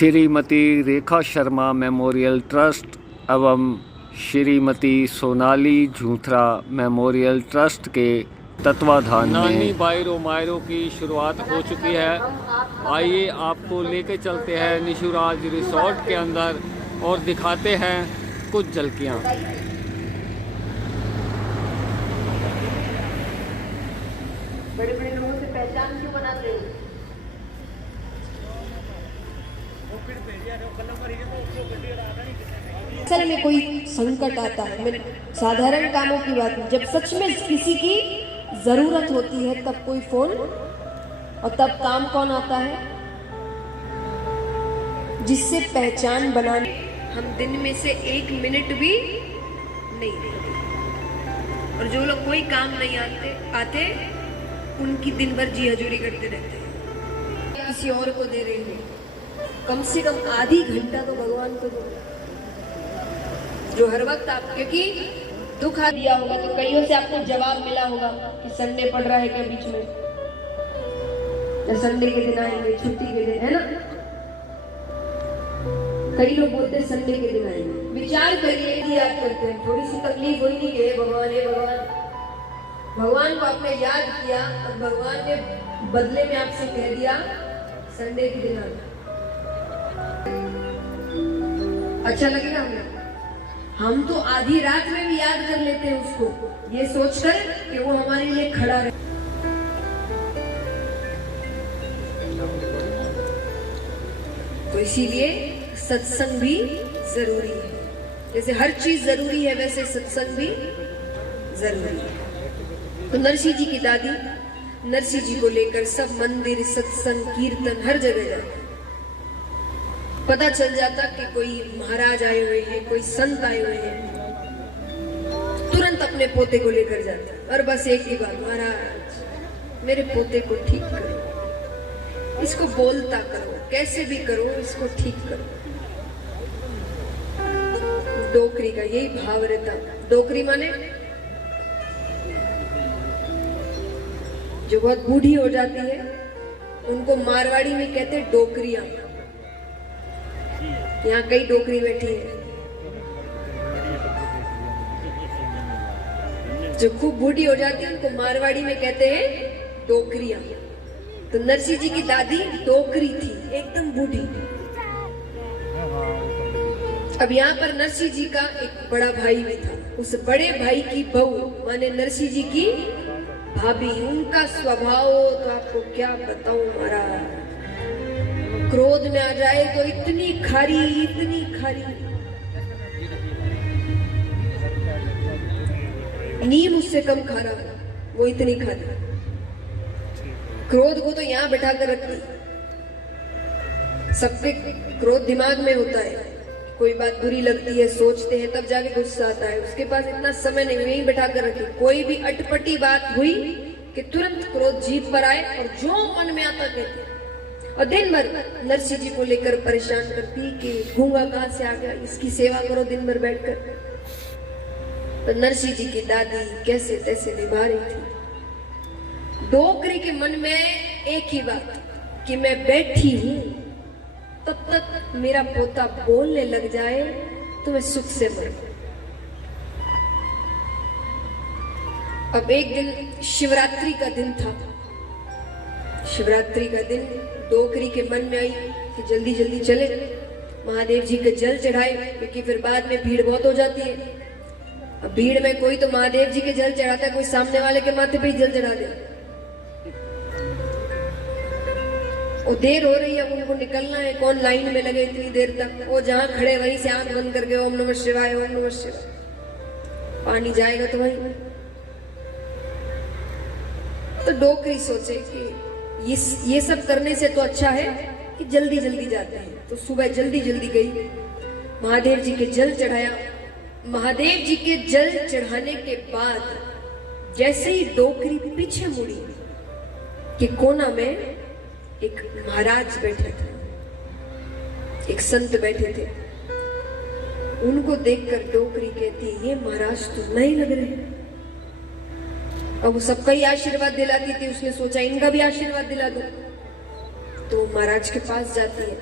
Shrimati Rekha Sharma memorial trust एवं Shrimati Sonali झूथरा memorial trust के तत्वाधान में नानी बायरो मायरो की शुरुआत हो चुकी है। आइए आपको लेके चलते हैं निशुराज रिसोर्ट के अंदर और दिखाते हैं कुछ झलकियाँ। बड़े बड़े लोगों से पहचान क्यों बनाते हो? असल में कोई संकट आता है, मैं साधारण कामों की बात नहीं, जब सच में किसी की जरूरत होती है तब कोई फोन, और तब काम कौन आता है? जिससे पहचान बनाने हम दिन में से 1 मिनट भी नहीं देते, और जो लोग कोई काम नहीं आते उनकी दिन भर जी हजूरी करते रहते हैं। किसी और को दे रहे हो, कम से कम आधी घंटा तो भगवान को दो, जो हर वक्त आप, क्योंकि दुख आ दिया होगा तो कईयों से आपको जवाब मिला होगा कि संडे पड़ रहा है क्या बीच में, या संडे के दिन आएंगे, छुट्टी के दिन, है ना? कई लोग बोलते हैं संडे के दिन आएंगे। विचार करिए, याद करते हैं, थोड़ी सी तकलीफ हुई नहीं कि भगवान, हे भगवान, भगवान को आपने याद किया और भगवान ने बदले में आपसे कह दिया संडे के दिन आना। अच्छा लगेगा हमें? हम तो आधी रात में भी याद कर लेते हैं उसको, ये सोचकर कि वो हमारे लिए खड़ा रहे। तो इसीलिए सत्संग भी जरूरी है। जैसे हर चीज जरूरी है वैसे सत्संग भी जरूरी है। तो नरसिंह जी की दादी नरसिंह जी को लेकर सब मंदिर, सत्संग, कीर्तन हर जगह जाते। पता चल जाता कि कोई महाराज आए हुए हैं, कोई संत आए हुए हैं, तुरंत अपने पोते को लेकर जाता और बस एक ही बात, महाराज मेरे पोते को ठीक करो, इसको बोलता करो, कैसे भी करो, इसको ठीक करो। डोकरी का यही भाव रहता। डोकरी माने जो बहुत बूढ़ी हो जाती है उनको मारवाड़ी में कहते हैं डोकरियां। यहाँ कई डोकरी बैठी है जो खूब बूढ़ी हो जाती है, उनको मारवाड़ी में कहते हैं डोकरियां। तो नरसिंह जी की दादी डोकरी थी, एकदम बूढ़ी। अब यहाँ पर नरसिंह जी का एक बड़ा भाई भी था। उस बड़े भाई की बहू माने नरसिंह जी की भाभी, उनका स्वभाव तो आपको क्या बताऊं महाराज। क्रोध में आ जाए तो इतनी खारी, इतनी खारी, नीम उससे कम खारा, वो इतनी खारी। क्रोध को तो यहाँ बैठा कर रखती। सबके क्रोध दिमाग में होता है, कोई बात बुरी लगती है, सोचते हैं, तब जाके गुस्सा आता है। उसके पास इतना समय नहीं, यहीं बैठा कर रखी। कोई भी अटपटी बात हुई कि तुरंत क्रोध जीभ पर आए और जो मन में आता कहते। और दिन भर नरसिंह जी को लेकर परेशान करती कि गूंगा कहां से आ गया, इसकी सेवा करो दिन भर बैठकर। तो नरसिंह जी की दादी कैसे तैसे निभा रही थी। डोकरी के मन में एक ही बात कि मैं बैठी हूं, तब तक मेरा पोता बोलने लग जाए तो मैं सुख से मरूं। अब एक दिन शिवरात्रि का दिन था। शिवरात्रि का दिन डोकरी के मन में आई कि जल्दी जल्दी चले महादेव जी के जल चढ़ाए, क्योंकि फिर बाद में भीड़ बहुत हो जाती है। अब भीड़ में कोई तो महादेव जी के जल चढ़ाता है, कोई सामने वाले के माथे पे ही जल चढ़ा दे। वो देर हो रही है, उनको निकलना है, कौन लाइन में लगे इतनी देर तक। वो जहां खड़े वहीं से आंख बंद करके ओम नमः शिवाय, ओम नमः शिवाय। पानी जाएगा तो वहीं। तो डोकरी सोचे कि ये सब करने से तो अच्छा है कि जल्दी जल्दी जाते हैं। तो सुबह जल्दी जल्दी गई, महादेव जी के जल चढ़ाया। महादेव जी के जल चढ़ाने के बाद जैसे ही डोकरी पीछे मुड़ी कि कोना में एक महाराज बैठे थे, एक संत बैठे थे। उनको देखकर डोकरी कहती, ये महाराज तो नहीं लग रहे। और वो सबका ही आशीर्वाद दिलाती थी। उसने सोचा इनका भी आशीर्वाद दिला दो। तो महाराज के पास जाती है।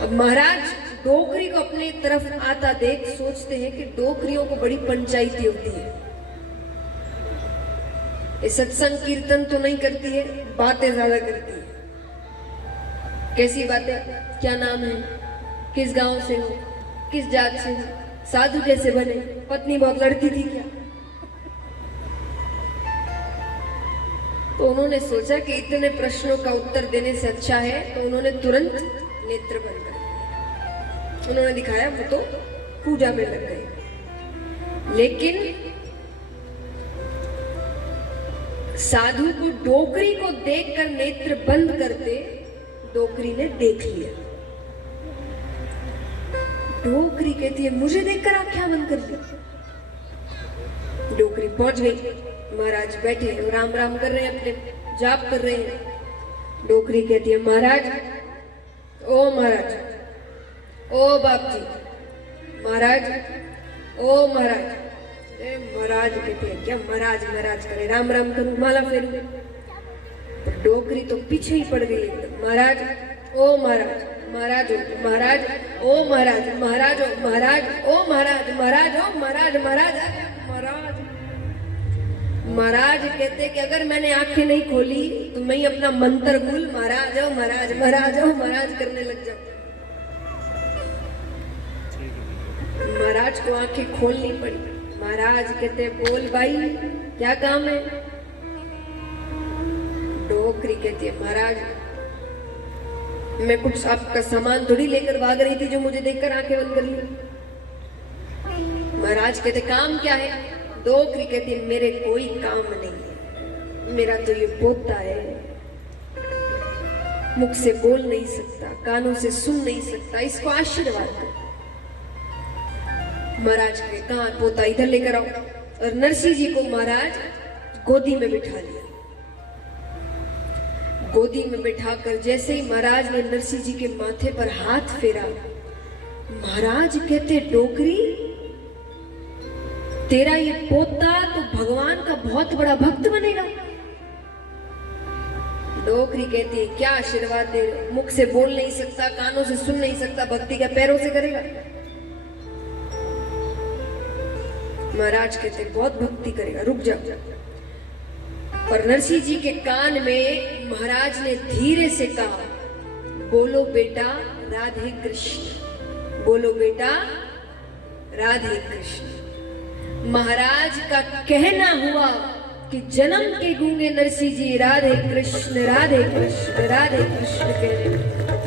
अब महाराज डोकरी को अपने तरफ आता देख सोचते हैं कि डोकरियों को बड़ी पंचायती होती है, ये सत्संग कीर्तन तो नहीं करती है, बातें ज्यादा करती है। कैसी बातें? क्या नाम है, किस गांव से हो, किस जात से हो, साधु कैसे बने, पत्नी बहुत लड़ती थी क्या? तो उन्होंने सोचा कि इतने प्रश्नों का उत्तर देने से अच्छा है, तो उन्होंने तुरंत नेत्र बंद कर दिए। उन्होंने दिखाया, वो तो पूजा में लग गए। लेकिन साधु को डोकरी को देखकर नेत्र बंद करते डोकरी ने देख लिया। डोकरी कहती है, मुझे देखकर आप क्या बंद कर ली? डोकरी पहुंच गई, महाराज बैठे हैं, राम राम कर रहे हैं, अपने जाप कर रहे हैं। डोकरी कहती है, महाराज, ओ महाराज, ओ बाप जी, महाराज, ओ महाराज। महाराज कहते हैं, क्या महाराज महाराज करे, राम राम करूं, माला फेरूं? तो डोकरी तो पीछे ही पड़ गई। महाराज, ओ महाराज, महाराज, महाराज, ओ महाराज, महाराज, महाराज, ओ महाराज, महाराज, ओ महाराज, महाराज, महाराज। महाराज कहते कि अगर मैंने आंखें नहीं खोली तो मैं ही अपना मंत्र भूल महाराज हो महाराज, महाराज हो महाराज करने लग जाऊं। महाराज को आंखें खोलनी पड़ी। महाराज कहते, बोल भाई, क्या काम है? डोकरी कहती है, महाराज, मैं कुछ आपका सामान थोड़ी लेकर भाग रही थी जो मुझे देखकर आंखें बंद कर ली। महाराज कहते, काम क्या है? डोकरी कहती है, मेरे कोई काम नहीं है, मेरा तो ये पोता है, मुख से बोल नहीं सकता, कानों से सुन नहीं सकता, इसको आशीर्वाद दो। महाराज ने कहा, पोता इधर लेकर आओ। और नरसिंह जी को महाराज गोदी में बिठा लिया। गोदी में बिठाकर जैसे ही महाराज ने नरसिंह जी के माथे पर हाथ फेरा, महाराज कहते, डोकरी, तेरा ये पोता तो भगवान का बहुत बड़ा भक्त बनेगा। डोकरी कहती है, क्या आशीर्वाद दे रहे हो? मुख से बोल नहीं सकता, कानों से सुन नहीं सकता, भक्ति क्या पैरों से करेगा? महाराज कहते, बहुत भक्ति करेगा, रुक जाओ। और नरसिंह जी के कान में महाराज ने धीरे से कहा, बोलो बेटा राधे कृष्ण, बोलो बेटा राधे कृष्ण। महाराज का कहना हुआ कि जन्म के गूंगे नरसिंह जी राधे कृष्ण राधे कृष्ण राधे कृष्ण कह रहे।